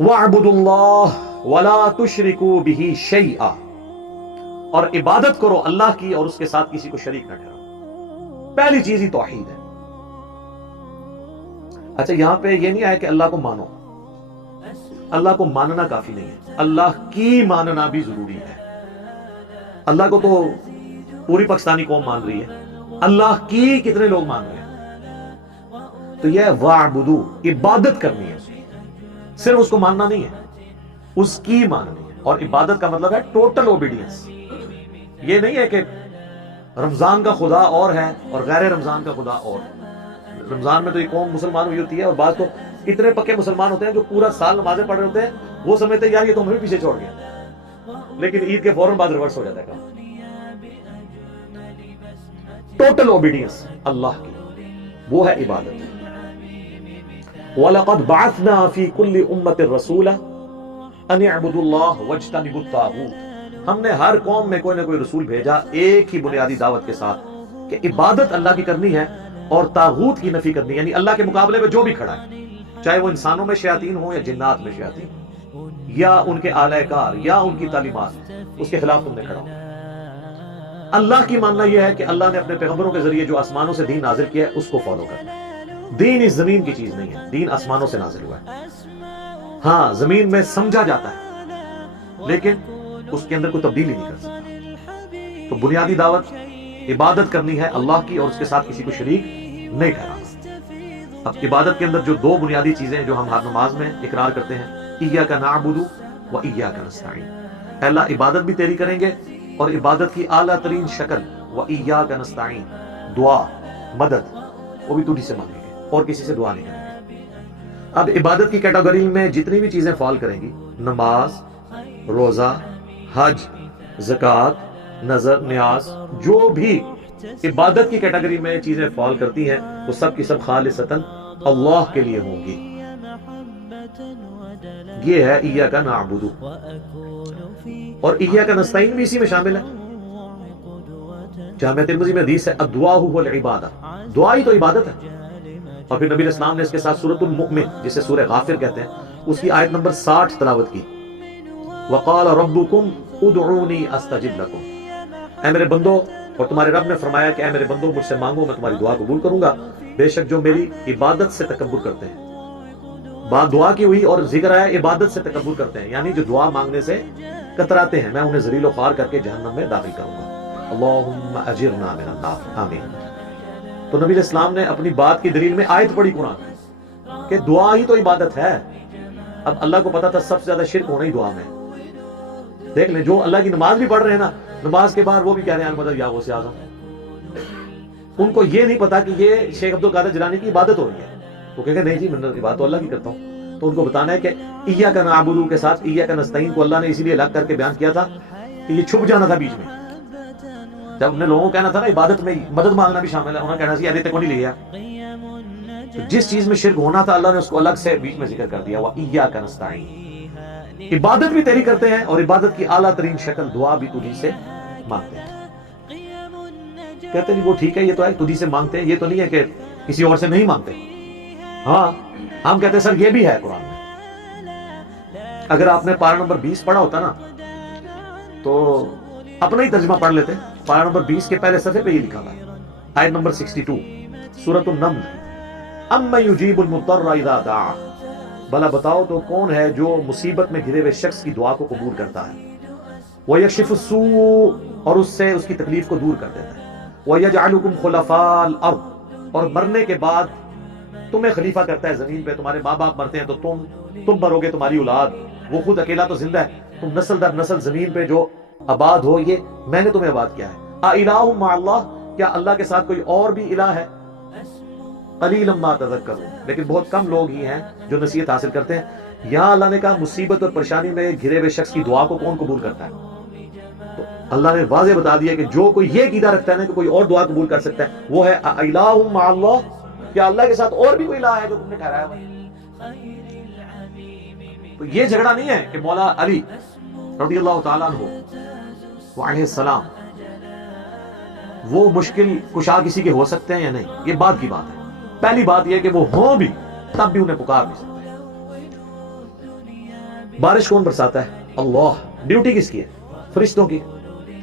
وَاعْبُدُوا اللَّهَ وَلَا تُشْرِكُوا بِهِ شَيْئًا، اور عبادت کرو اللہ کی اور اس کے ساتھ کسی کو شریک نہ ٹھہراؤ۔ پہلی چیز ہی توحید ہے۔ اچھا یہاں پہ یہ نہیں آیا کہ اللہ کو مانو، اللہ کو ماننا کافی نہیں ہے، اللہ کی ماننا بھی ضروری ہے۔ اللہ کو تو پوری پاکستانی قوم مان رہی ہے، اللہ کی کتنے لوگ مان رہے ہیں؟ تو یہ وَاعْبُدُوا، عبادت کرنی ہے اس کی، صرف اس کو ماننا نہیں ہے، اس کی ماننی ہے۔ اور عبادت کا مطلب ہے ٹوٹل اوبیڈینس۔ یہ نہیں ہے کہ رمضان کا خدا اور ہے اور غیر رمضان کا خدا اور ہے۔ رمضان میں تو یہ قوم مسلمان ہوئی ہوتی ہے، اور بعض تو اتنے پکے مسلمان ہوتے ہیں جو پورا سال نمازیں پڑھ رہے ہوتے ہیں، وہ سمجھتے ہیں یار یہ تو ہمیں پیچھے چھوڑ گیا، لیکن عید کے فوراً بعد ریورس ہو جاتا ہے کام۔ ٹوٹل اوبیڈینس اللہ کی، وہ ہے عبادت۔ وَلَقَدْ بَعَثْنَا فِي كُلِّ أُمَّةٍ رَسُولًا أَنِ اعْبُدُوا اللَّهَ وَاجْتَنِبُوا الطَّاغُوتَ، ہم نے ہر قوم میں کوئی نہ کوئی رسول بھیجا ایک ہی بنیادی دعوت کے ساتھ کہ عبادت اللہ کی کرنی ہے اور طاغوت کی نفی کرنی ہے، یعنی اللہ کے مقابلے میں جو بھی کھڑا ہے، چاہے وہ انسانوں میں شیاطین ہوں یا جنات میں شیاطین، یا ان کے اعلی کار یا ان کی تعلیمات، اس کے خلاف تم نے کھڑا ہو۔ اللہ کی ماننا یہ ہے کہ اللہ نے اپنے پیغمبروں کے ذریعے جو آسمانوں سے دین نازل کیا ہے اس کو فالو کرنا ہے۔ دین اس زمین کی چیز نہیں ہے، دین آسمانوں سے نازل ہوا ہے۔ ہاں زمین میں سمجھا جاتا ہے لیکن اس کے اندر کوئی تبدیلی نہیں کر سکتا۔ تو بنیادی دعوت عبادت کرنی ہے اللہ کی اور اس کے ساتھ کسی کو شریک نہیں ٹھہرانا۔ اب عبادت کے اندر جو دو بنیادی چیزیں جو ہم ہر نماز میں اقرار کرتے ہیں، ایاک نعبد و ایاک نستعین، اے اللہ عبادت بھی تیری کریں گے اور عبادت کی اعلیٰ ترین شکل و ایاک نستعین، دعا مدد، وہ بھی تجھ سے مانگیں گے اور کسی سے دعا نہیں کریں گے۔ اب عبادت کی کیٹیگری میں جتنی بھی چیزیں فال کریں گی، نماز، روزہ، حج، زکوٰۃ، نذر، نیاز، جو بھی عبادت کی کیٹیگری میں چیزیں فال کرتی ہیں وہ سب کی سب خالصتاً اللہ کے لیے ہوں گی۔ یہ ہے ایاک نعبد، اور ایاک نستعین بھی اسی میں شامل ہے۔ جامع ترمذی میں حدیث ہے الدعاء هو العبادہ، دعا ہی تو عبادت ہے۔ اور پھر نبی علیہ السلام نے اس کے ساتھ سورۃ المؤمن جسے سورہ غافر کہتے ہیں اس کی آیت نمبر 60 تلاوت کی، وقال ربکم ادعونی استجب لکم، اے میرے بندو، اور تمہارے رب نے فرمایا کہ اے میرے بندو مجھ سے مانگو میں تمہاری دعا قبول کروں گا، بے شک جو میری عبادت سے تکبر کرتے ہیں۔ بات دعا کی ہوئی اور ذکر آیا عبادت سے تکبر کرتے ہیں، یعنی جو دعا مانگنے سے کتراتے ہیں، میں انہیں ذلیل و خوار کر کے جہنم میں داخل کروں گا۔ اللہم اجرنا من النار، آمین۔ تو نبی علیہ السلام نے اپنی بات کی دلیل میں آیت پڑھی قرآن کی کہ دعا ہی تو عبادت ہے۔ اب اللہ کو پتا تھا سب سے زیادہ شرک ہونا ہی دعا میں۔ دیکھ لیں جو اللہ کی نماز بھی پڑھ رہے ہیں نا، نماز کے بعد وہ بھی کہہ رہے ہیں المدد یا غوث اعظم، ان کو یہ نہیں پتا کہ یہ شیخ عبد القادر جیلانی کی عبادت ہو رہی ہے۔ وہ کہے گا نہیں جی میں عبادت تو اللہ کی کرتا ہوں۔ تو ان کو بتانا ہے کہ ایاک نعبد کے ساتھ ایاک نستعین کو اللہ نے اسی لیے الگ کر کے بیان کیا تھا کہ یہ چھپ جانا تھا بیچ میں۔ جب انہیں لوگوں کو کہنا تھا نا عبادت میں مدد مانگنا بھی شامل ہے، انہوں نے کہنا سی ارے کو نہیں لیا، تو جس چیز میں شرک ہونا تھا اللہ نے اس کو الگ سے بیچ میں ذکر کر دیا، وَإِيَّاكَ نَسْتَعِينُ، عبادت بھی تیری کرتے ہیں اور عبادت کی اعلیٰ ترین شکل دعا بھی تجھی سے مانگتے ہیں۔ کہتے ہیں وہ ٹھیک ہے، یہ تو ہے تجھی سے مانگتے ہیں، یہ تو نہیں ہے کہ کسی اور سے نہیں مانگتے۔ ہاں ہم کہتے ہیں سر یہ بھی ہے قرآن میں۔ اگر آپ نے پارہ نمبر 20 پڑھا ہوتا نا تو اپنا ہی ترجمہ پڑھ لیتے۔ پارہ نمبر 20 کے پہلے صفحے پہ یہ لکھا تھا، آیت نمبر 62، سورۃ النمل، اَمَّن يُجِيبُ الْمُضْطَرَّ إِذَا دَعَاهُ، بھلا بتاؤ تو کون ہے جو مصیبت میں گھرے ہوئے شخص کی دعا کو قبول کرتا ہے، وَيَكْشِفُ السُّوءَ، اور اس سے اس کی تکلیف کو دور کر دیتا ہے، وَيَجْعَلُكُمْ خُلَفَاءَ الْأَرْضِ، اور مرنے کے بعد تمہیں خلیفہ کرتا ہے زمین پہ۔ تمہارے ماں باپ مرتے ہیں تو تم مرو گے، تمہاری اولاد، وہ خود اکیلا تو زندہ ہے، تم نسل در نسل زمین پہ جو آباد ہو، یہ میں نے تمہیں آباد کیا ہے۔ اَإِلَٰهٌ مَّعَ اللَّهِ، کیا اللہ کے ساتھ کوئی اور بھی الہ ہے؟ قَلِيلًا مَّا تَذَكَّرُونَ، لیکن بہت کم لوگ ہی ہیں جو نصیحت حاصل کرتے ہیں۔ یہاں اللہ نے کہا مصیبت اور پریشانی میں گھرے ہوئے شخص کی دعا کو کون قبول کرتا ہے؟ تو اللہ نے واضح بتا دیا کہ جو کوئی یہ عقیدہ رکھتا ہے نا کہ کوئی اور دعا قبول کر سکتا ہے، وہ ہے اَإِلَٰهٌ مَّعَ اللَّهِ، کیا اللہ کے ساتھ اور بھی کوئی الہ ہے جو تم نے ٹھہرایا ہوا ہے؟ تو یہ جھگڑا نہیں ہے کہ مولا علی رضی اللہ تعالیٰ عنہ علیہ السلام وہ مشکل کشا کسی کے ہو سکتے ہیں یا نہیں، یہ بات کی بات ہے۔ پہلی بات یہ کہ وہ ہوں بھی تب بھی انہیں پکار نہیں سکتے۔ بارش کون برساتا ہے؟ اللہ. ڈیوٹی کس کی ہے؟ فرشتوں کی.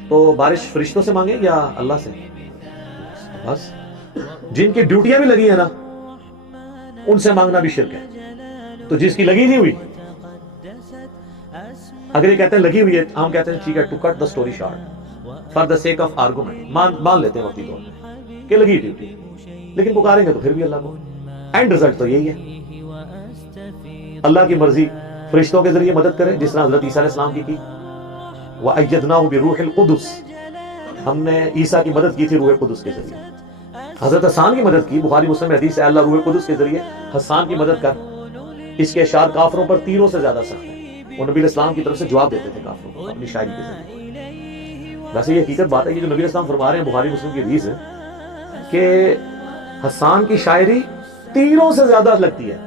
تو بارش فرشتوں سے مانگیں یا اللہ سے؟ بس جن کی ڈیوٹیاں بھی لگی ہیں نا ان سے مانگنا بھی شرک ہے. تو جس کی لگی نہیں ہوئی, اگر یہ کہتے ہیں لگی ہوئی ہے, ہم کہتے ہیں ٹھیک ہے, to cut the story short for the sake of argument, مان لیتے ہیں وقتی طور پہ کہ لگی ڈیوٹی, لیکن پکاریں گے تو پھر بھی اللہ کو. اینڈ رزلٹ تو یہی ہے, اللہ کی مرضی فرشتوں کے ذریعے مدد کرے جس طرح حضرت عیسیٰ علیہ السلام کی وَأَيَّدْنَاهُ بِرُوحِ الْقُدُسِ, ہم نے عیسیٰ کی مدد کی تھی روح قدس کے ذریعے. حضرت حسان کی مدد کی, بخاری مسلم میں حدیث ہے, اللہ روح قدس کے ذریعے حسان کی مدد کر. اس کے اشعار کافروں پر تیروں سے زیادہ سخت ہیں, وہ نبی الاسلام کی طرف سے جواب دیتے تھے کافروں کو اپنی شاعری کے ذریعے. ویسے یہ حقیقت بات ہے, یہ جو نبی الاسلام فرما رہے ہیں بخاری مسلم کی حدیث ہے کہ حسان کی شاعری تیروں سے زیادہ لگتی ہے.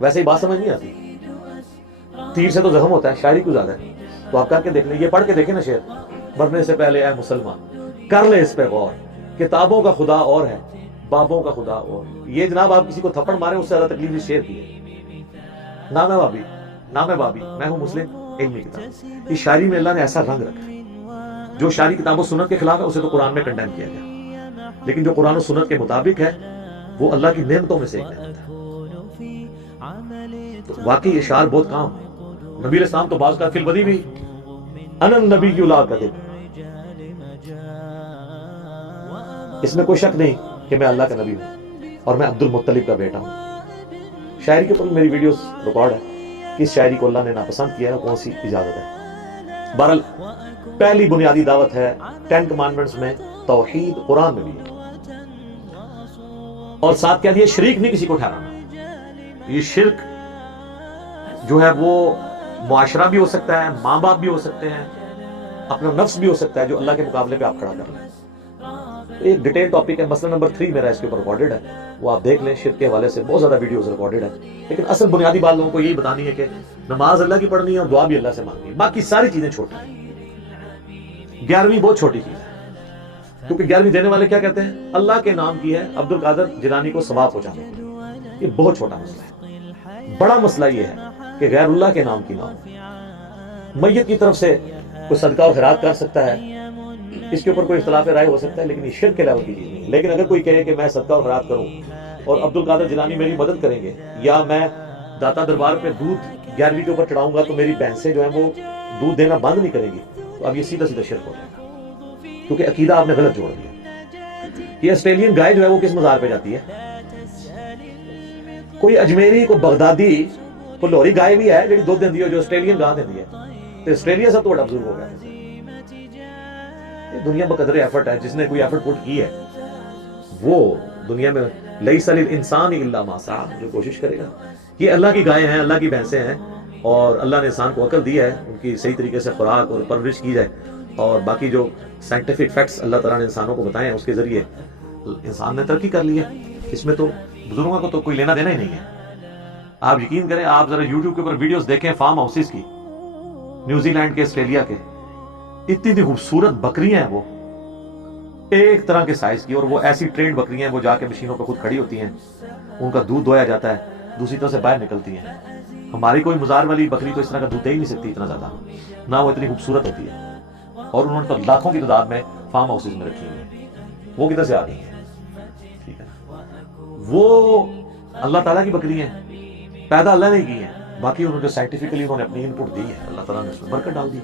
ویسے ہی بات سمجھ نہیں آتی, تیر سے تو زخم ہوتا ہے, شاعری کیوں زیادہ ہے؟ تو آپ کر کے دیکھ لیں, یہ پڑھ کے دیکھیں نا شعر, مرنے سے پہلے اے مسلمان کر لے اس پہ غور, کتابوں کا خدا اور ہے بابوں کا خدا اور. یہ جناب آپ کسی کو تھپڑ مارے اس سے زیادہ تکلیف اس شعر کی ہے. نام ہے بابی, نام ہے بابی, میں ہوں مسلم علمی کتاب. اس شاعری میں اللہ نے ایسا رنگ رکھا ہے, جو شاعری کتاب و سنت کے خلاف ہے اسے تو قرآن میں کنڈیم کیا گیا, لیکن جو قرآن و سنت کے مطابق ہے وہ اللہ کی نعمتوں میں سے ایک نعمت ہے. تو واقعی اشعار بہت کام. نبی علیہ السلام تو بعض کا فی البدی بھی انا النبی لا کذب, اس میں کوئی شک نہیں کہ میں اللہ کا نبی ہوں اور میں عبد المطلب کا بیٹا ہوں. شاعری کے اوپر میری ویڈیوز ریکارڈ ہے, کس شاعری کو اللہ نے ناپسند کیا ہے, کون سی اجازت ہے. بہرحال پہلی بنیادی دعوت ہے 10 کمانڈمنٹس میں توحید, قرآن میں بھی ہے, اور ساتھ کہہ دیا شریک نہیں کسی کو ٹھہرانا. یہ شرک جو ہے وہ معاشرہ بھی ہو سکتا ہے, ماں باپ بھی ہو سکتے ہیں, اپنا نفس بھی ہو سکتا ہے جو اللہ کے مقابلے پہ آپ کھڑا کر لیں. ایک ڈیٹیل ٹاپک ہے, مسئلہ نمبر 3 میرا اس کے اوپر ریکارڈڈ ہے, وہ آپ دیکھ لیں. شرک کے حوالے سے بہت زیادہ ویڈیوز ریکارڈڈ ہے, لیکن اصل بنیادی بات لوگوں کو یہی بتانی ہے کہ نماز اللہ کی پڑھنی ہے اور دعا بھی اللہ سے مانگنی ہے, باقی ساری چیزیں چھوٹی ہیں. 11ویں بہت چھوٹی چیز ہے, کیونکہ 11ویں دینے والے کیا کہتے ہیں, اللہ کے نام کی ہے عبد القادر جیلانی کو ثواب پہنچانے کے لیے. یہ بہت چھوٹا مسئلہ ہے. بڑا مسئلہ یہ ہے کہ غیر اللہ کے نام کی نام. میت کی طرف سے کوئی صدقہ و خیرات کر سکتا ہے, اس کے اوپر کوئی اختلاف رائے ہو سکتا ہے, لیکن یہ شرک کے لیول کی چیز نہیں. لیکن اگر کوئی کہے کہ میں صدقہ و خیرات کروں اور عبد القادر جیلانی میری مدد کریں گے, یا میں داتا دربار پہ دودھ 11ویں کے اوپر چڑھاؤں گا تو میری بھینسیں جو ہیں وہ دودھ دینا بند نہیں کریں گی, تو اب یہ سیدھا سیدھا شرک ہو جائے گا, کیونکہ عقیدہ آپ نے غلط جوڑ دیا. یہ آسٹریلین گائے جو ہے وہ کس مزار پہ جاتی ہے؟ کوئی اجمیری, کوئی بغدادی, کوئی لاہوری گائے بھی ہے جو دودھ دیندی ہے, جو آسٹریلین گاہ دیندی ہے, تو آسٹریلیا سب تو بڑا بزرگ ہو گیا. دنیا بقدر ایفرٹ ہے, جس نے کوئی ایفرٹ پٹ کی ہے وہ دنیا میں لیس للانسان الا ما سعی, جو کوشش کرے گا. یہ اللہ کی گائے ہیں, اللہ کی بھینسیں ہیں, اور اللہ نے انسان کو عقل دی ہے, ان کی صحیح طریقے سے خوراک اور پرورش کی جائے, اور باقی جو سائنٹیفک فیکٹس اللہ تعالیٰ نے انسانوں کو بتائے ہیں اس کے ذریعے انسان نے ترقی کر لی ہے. اس میں تو بزرگوں کو تو کوئی لینا دینا ہی نہیں ہے. آپ یقین کریں, آپ ذرا یوٹیوب کے اوپر ویڈیوز دیکھیں فارم ہاؤسز کی, نیوزی لینڈ کے, آسٹریلیا کے, اتنی خوبصورت بکریاں ہیں وہ, ایک طرح کے سائز کی, اور وہ ایسی ٹرینڈ بکریاں ہیں, وہ جا کے مشینوں پہ خود کھڑی ہوتی ہیں, ان کا دودھ دھویا جاتا ہے, دوسری طرف سے باہر نکلتی ہیں. ہماری کوئی مزار والی بکری تو اس طرح کا دودھ دے ہی نہیں سکتی اتنا زیادہ, نہ وہ اتنی خوبصورت ہوتی ہے, اور انہوں نے تو لاکھوں کی تعداد میں فارم ہاؤسز میں رکھی ہوئی ہیں. وہ کدھر سے آ گئی ہیں؟ ٹھیک ہے, وہ اللہ تعالیٰ کی بکری ہیں, پیدا اللہ نے کی ہیں, باقی انہوں نے جو سائنٹیفکلی انہوں نے اپنی انپٹ دی ہے, اللہ تعالیٰ نے اس میں برکت ڈال دی.